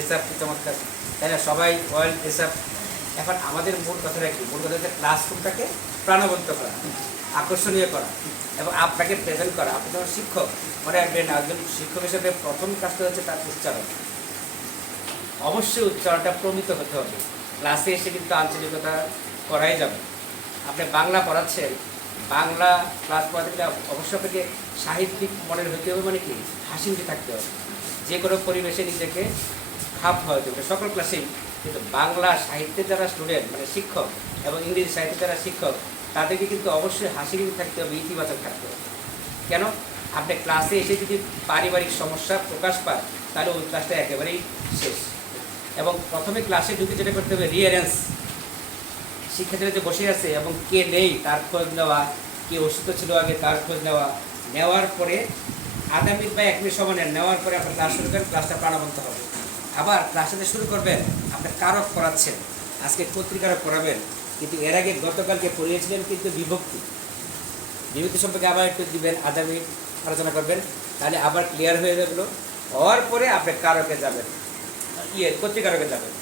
হিসাব কি চমৎকার, তাই না? সবাই ওয়ার্ল্ড হিসাব। এখন আমাদের মূল কথাটা কি? মূল কথা হচ্ছে ক্লাসরুমটাকে প্রাণবন্ত করা, আকর্ষণীয় করা এবং আপনাকে প্রেজেন্ট করা। আপনি যখন শিক্ষক, মনে রাখবেন একজন শিক্ষক হিসেবে প্রথম কাজটা হচ্ছে তার উচ্চারণ। অবশ্যই উচ্চারণটা প্রমিত হতে হবে। ক্লাসে এসে কিন্তু আঞ্চলিকতা করাই যাবে। আপনি বাংলা পড়াচ্ছেন, বাংলা ক্লাস পড়াতে গেলে অবশ্যই আপনাকে সাহিত্যিক মনের হতে হবে, মানে কি হাসি মুখে থাকতে হবে, যে কোনো পরিবেশে নিজেকে খাপ খাওয়াতে হবে সকল ক্লাসেই। কিন্তু বাংলা সাহিত্যের যারা স্টুডেন্ট মানে শিক্ষক এবং ইংরেজি সাহিত্যের যারা শিক্ষক তাদেরকে কিন্তু অবশ্যই হাসি মুখে থাকতে হবে, ইতিবাচক থাকতে হবে। কেন? আপনি ক্লাসে এসে যদি পারিবারিক সমস্যা প্রকাশ পায় তাহলে ওই ক্লাসটা একেবারেই শেষ। এবং প্রথমে ক্লাসে ঢুকে যেটা করতে হবে রিয়ারেন্স, শিক্ষার্থীরা যে বসে আছে এবং কে নেই তার খোঁজ নেওয়া, কে অসুস্থ ছিল আগে তার খোঁজ নেওয়া, নেওয়ার পরে আধা মিনিট বা 1 মিনিট সময় নেওয়ার পরে আপনার ক্লাস শুরু করেন, ক্লাসটা প্রাণবন্ত হবে। আবার ক্লাসে শুরু করবেন, আপনি কারক পড়াচ্ছেন, আজকে পত্রিকারক পড়াবেন, কিন্তু এর আগে গতকালকে পড়িয়েছিলেন কিন্তু বিভক্তি। বিভক্তি সম্পর্কে আবার একটু দিবেন, আধা মিনিট আলোচনা করবেন, তাহলে আবার ক্লিয়ার হয়ে যাবে। হওয়ার পরে আপনি কারকে যাবেন, পত্রিকারকে যাবেন।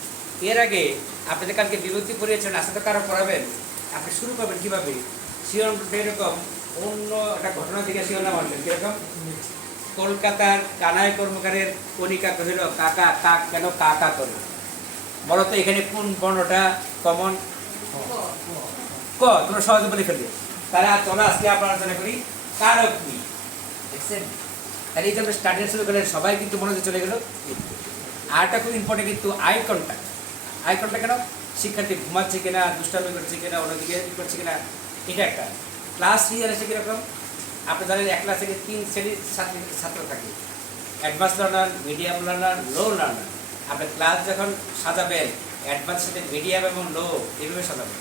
এর আগে আপনি যে কালকে বিভক্তি পড়িয়েছেন, আজকে তো কারক পড়াবেন, আপনি শুরু করবেন কীভাবে? শিরোনামটা এরকম, অন্য একটা ঘটনা থেকে শিরোনাম আনবেন কীরকম? কলকাতার কানাই কর্মকারের কণিকা কহিল কাকা কাক কেন কাকা করে। বলতো এখানে কোন বর্ণটা কমন? ক। তোমরা সহজে বলে ফেলবে। তাহলে চলো আজকে আমরা আলোচনা করি কারক কি। দেখছেন? তাহলে এই যে আমরা স্টার্টিং শুরু করলেন, সবাই কিন্তু মনে চলে গেল। আরটা খুব ইম্পর্টেন্ট কিন্তু আই কন্ট্যাক্ট। আই কন্ট্যাক্ট কেন? শিক্ষার্থী ঘুমাচ্ছে কিনা, দুষ্টামি করছে কিনা, অন্যদিকে করছে কিনা, এটা একটা। ক্লাস রিয়ারেন্সে কীরকম? আপনি জানেন এক ক্লাসে 3 শ্রেণীর ছাত্র থাকে, অ্যাডভান্স লার্নার, মিডিয়াম লার্নার, লো লার্নার। আপনি ক্লাস যখন সাজাবেন অ্যাডভান্স সাথে মিডিয়াম এবং লো এইভাবে সাজাবেন।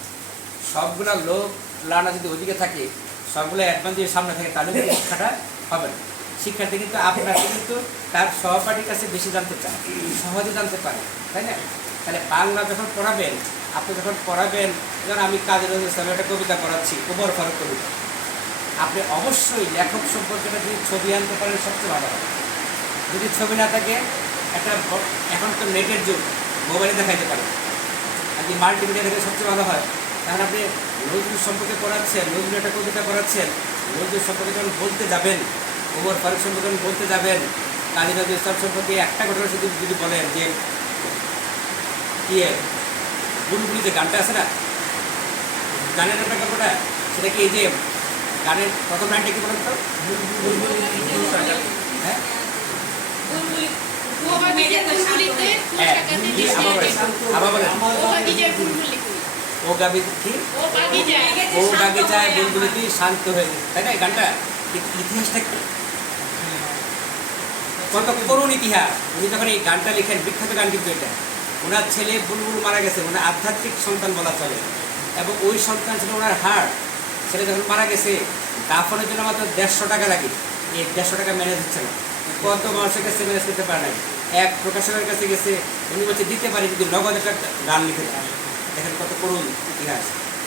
সবগুলো লো লার্নার যদি ওদিকে থাকে, সবগুলো অ্যাডভান্স যদি সামনে থাকে, তাহলে কিন্তু শিক্ষাটা হবে না। শিক্ষার্থী কিন্তু আপনাকে কিন্তু তার সহপাঠীর কাছে বেশি জানতে চায়, সহজে জানতে পারে, তাই না? তাহলে বাংলা যখন পড়াবেন, আপনি যখন পড়াবেন, যেমন আমি কাজী নজরুল ইসলামের একটা কবিতা পড়াচ্ছি, ওমর ফারুক কবিতা, আপনি অবশ্যই লেখক সম্পর্কে যদি ছবি আনতে পারেন সবচেয়ে ভালো হবে। যদি ছবি না থাকে, একটা এখন তো নেটের যুগ, মোবাইলে দেখাইতে পারেন, আর যদি মাল্টিমিডিয়া দেখে সবচেয়ে ভালো হয়। তাহলে আপনি নজরুল সম্পর্কে পড়াচ্ছেন, নজরুল একটা কবিতা পড়াচ্ছেন, নজরুল সম্পর্কে যখন বলতে যাবেন, ওমর ফারুক সম্পর্কে যখন বলতে যাবেন, কাজী নজরুল ইসলাম সম্পর্কে একটা ঘটনা শুধু যদি বলেন যে কি বুলবুলি যে গানটা আছে না, গানের একটা গল্পটা, সেটা কি এই যে গানের প্রথম লাইনটা কি বলেন তো? হ্যাঁ, আবার বলেন। ও বাগিচায় বুলবুলিটি শান্ত হয়ে, তাই না? এই গানটা ইতিহাসটা কত করুণ ইতিহাস। উনি যখন এই গানটা লিখেন, বিখ্যাত গান কিন্তু এটা, ওনার ছেলে বুলবুল মারা গেছে, ওনার আধ্যাত্মিক সন্তান বলা চলে, এবং ওই সন্তান ছিল ওনার হার্ট। ছেলে যখন মারা গেছে, দাফনের জন্য মাত্র 150 টাকা লাগে, এই 150 টাকা ম্যানেজ হচ্ছে না। কত মানুষের কাছে ম্যানেজ করতে পারে না, এক প্রকাশকের কাছে গেছে, উনি বলছে দিতে পারি যদি নগদ একটা গান লিখে দেয়। দেখেন কত করুণ ইতিহাস।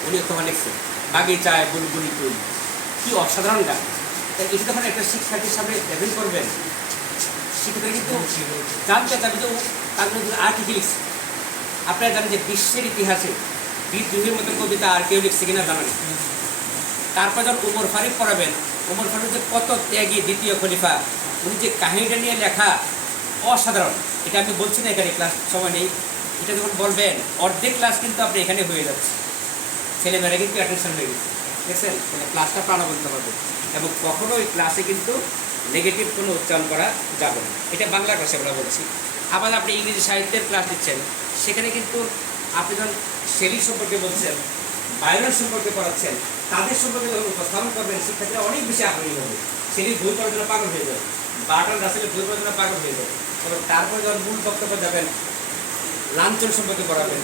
উনি তখন লিখছে বাগিচায় বুলবুলি তুই, কি অসাধারণ গান। তাই এটি যখন একটা শিক্ষার্থীর সামনে প্রেজেন্ট করবেন, শিক্ষার্থী কিন্তু জানতে চাবে যে তার মধ্যে আর কি লিখছে। আপনারা জানেন যে বিশ্বের ইতিহাসে বিদ্রোহের মতো কবিতা আর কেউ লিখছে কিনা জানেন। তারপর যখন ওমর ফারুক পড়াবেন, ওমর ফারুক যে কত ত্যাগী দ্বিতীয় খলিফা, উনি যে কাহিনীটা নিয়ে লেখা অসাধারণ। এটা আমি বলছি না এখানে, ক্লাস সময় নেই। এটা যখন বলবেন অর্ধেক ক্লাস কিন্তু আপনি এখানে হয়ে যাচ্ছে, ছেলেমেয়েরা কিন্তু অ্যাটেনশন হয়ে গেছে। দেখছেন? মানে ক্লাসটা প্রাণবন্ত হবে, এবং কখনো ওই ক্লাসে কিন্তু নেগেটিভ কোনো উচ্চারণ করা যাবে না। এটা বাংলা ক্লাসে আমরা বলছি। আবার আপনি ইংরেজি সাহিত্যের ক্লাস দিচ্ছেন, সেখানে কিন্তু আপনি যখন শেলি সম্পর্কে বলছেন, বায়রন সম্পর্কে পড়াচ্ছেন, তাদের সম্পর্কে যখন উপস্থাপন করবেন, শিক্ষার্থীরা অনেক বেশি আগ্রহী হবে। শেলির বই পড়ার জন্য পাগল হয়ে যাবে, বার্টন রাসেলের বই পড়ার জন্য পাগল হয়ে যাবে। এবং তারপরে যখন মূল বক্তব্য যাবেন, লাঞ্ছন সম্পর্কে পড়াবেন,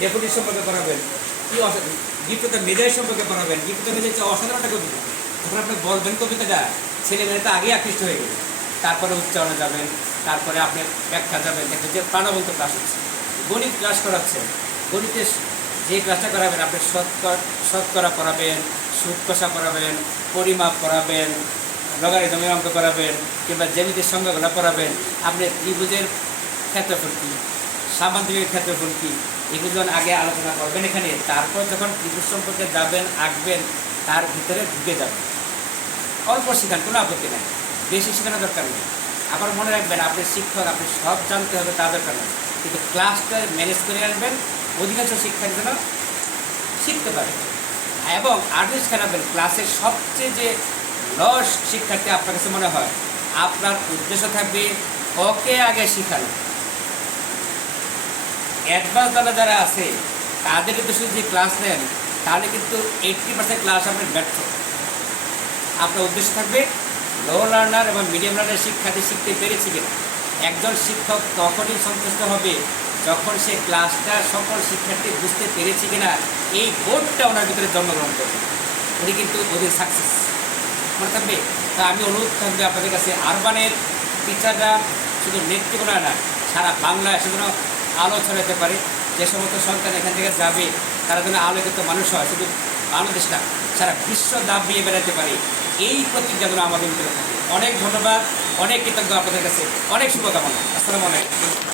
ডেপুটি সম্পর্কে পড়াবেন, কি গীতটা মেজাজ সম্পর্কে পড়াবেন, গীতটা মেজাজ অসাধারণ একটা কবিতা। যখন আপনি বলবেন কবিতাটা, ছেলেমেয়েরা তো আগেই আকৃষ্ট হয়ে গেবে। তারপরে উচ্চারণে যাবেন, তারপরে আপনি ব্যাখ্যা যাবেন, দেখবেন যে প্রাণবন্ত ক্লাস হচ্ছে। গণিত ক্লাস করাচ্ছেন, গণিতে যে ক্লাসটা করাবেন, আপনি শতকরা পড়াবেন, সুদ কষা পড়াবেন, পরিমাপ পড়াবেন, লগারিদমের অঙ্ক করাবেন, কিংবা জ্যামিতির সংখ্যাগুলো পড়াবেন। আপনি ত্রিভুজের ক্ষেত্রফল কী, সামান্তরিকের ক্ষেত্রফল কী, এগুলো যখন আগে আলোচনা করবেন এখানে, তারপর যখন ত্রিভুজ সম্পর্কে যাবেন আঁকবেন তার ভিতরে ঢুকে যাবেন। অল্প শেখান, কোনো আপত্তি নেই, বেশি শেখানোর দরকার নেই। আবার মনে রাখবেন আপনি শিক্ষক, আপনি সব জানতে হবে তা দরকার নেই, কিন্তু ক্লাসটা ম্যানেজ করে আসবেন অধিকাংশ শিক্ষার্থী যেন শিখতে পারে। এবং আর্টিস খেলাবেন ক্লাসের সবচেয়ে যে লস শিক্ষার্থী আপনার কাছে মনে হয়, আপনার উদ্দেশ্য থাকবে ওকে আগে শেখানো। অ্যাডভান্স যারা আছে তাদের উদ্দেশ্য যদি ক্লাস নেন তাহলে কিন্তু 80% ক্লাস আপনার ব্যর্থ। আপনার উদ্দেশ্য থাকবে লো লার্নার এবং মিডিয়াম লার্নার শিক্ষার্থী শিখতে পেরেছি কিনা। একজন শিক্ষক তখনই সন্তুষ্ট হবে যখন সে ক্লাসটা সকল শিক্ষার্থী বুঝতে পেরেছি কিনা এই বোর্ডটা ওনার ভিতরে জন্মগ্রহণ করবে, উনি কিন্তু ওদের সাকসেস মনে থাকবে। তা আমি অনুরোধ থাকবে আপনাদের কাছে, আরবানের টিচাররা শুধু নেত্রকোনা না, সারা বাংলায় সেজন্য আলো ছড়াতে পারে। যে সমস্ত সন্তান এখান থেকে যাবে তারা যেন আলোকিত মানুষ হয়, শুধু বাংলাদেশ না সারা বিশ্ব দাবিয়ে বেড়াতে পারে, এই প্রতিজ্ঞা যেন আমাদের ভিতরে থাকে। অনেক ধন্যবাদ, অনেক কৃতজ্ঞ আপনাদের কাছে, অনেক শুভকামনা। আসসালামু আলাইকুম।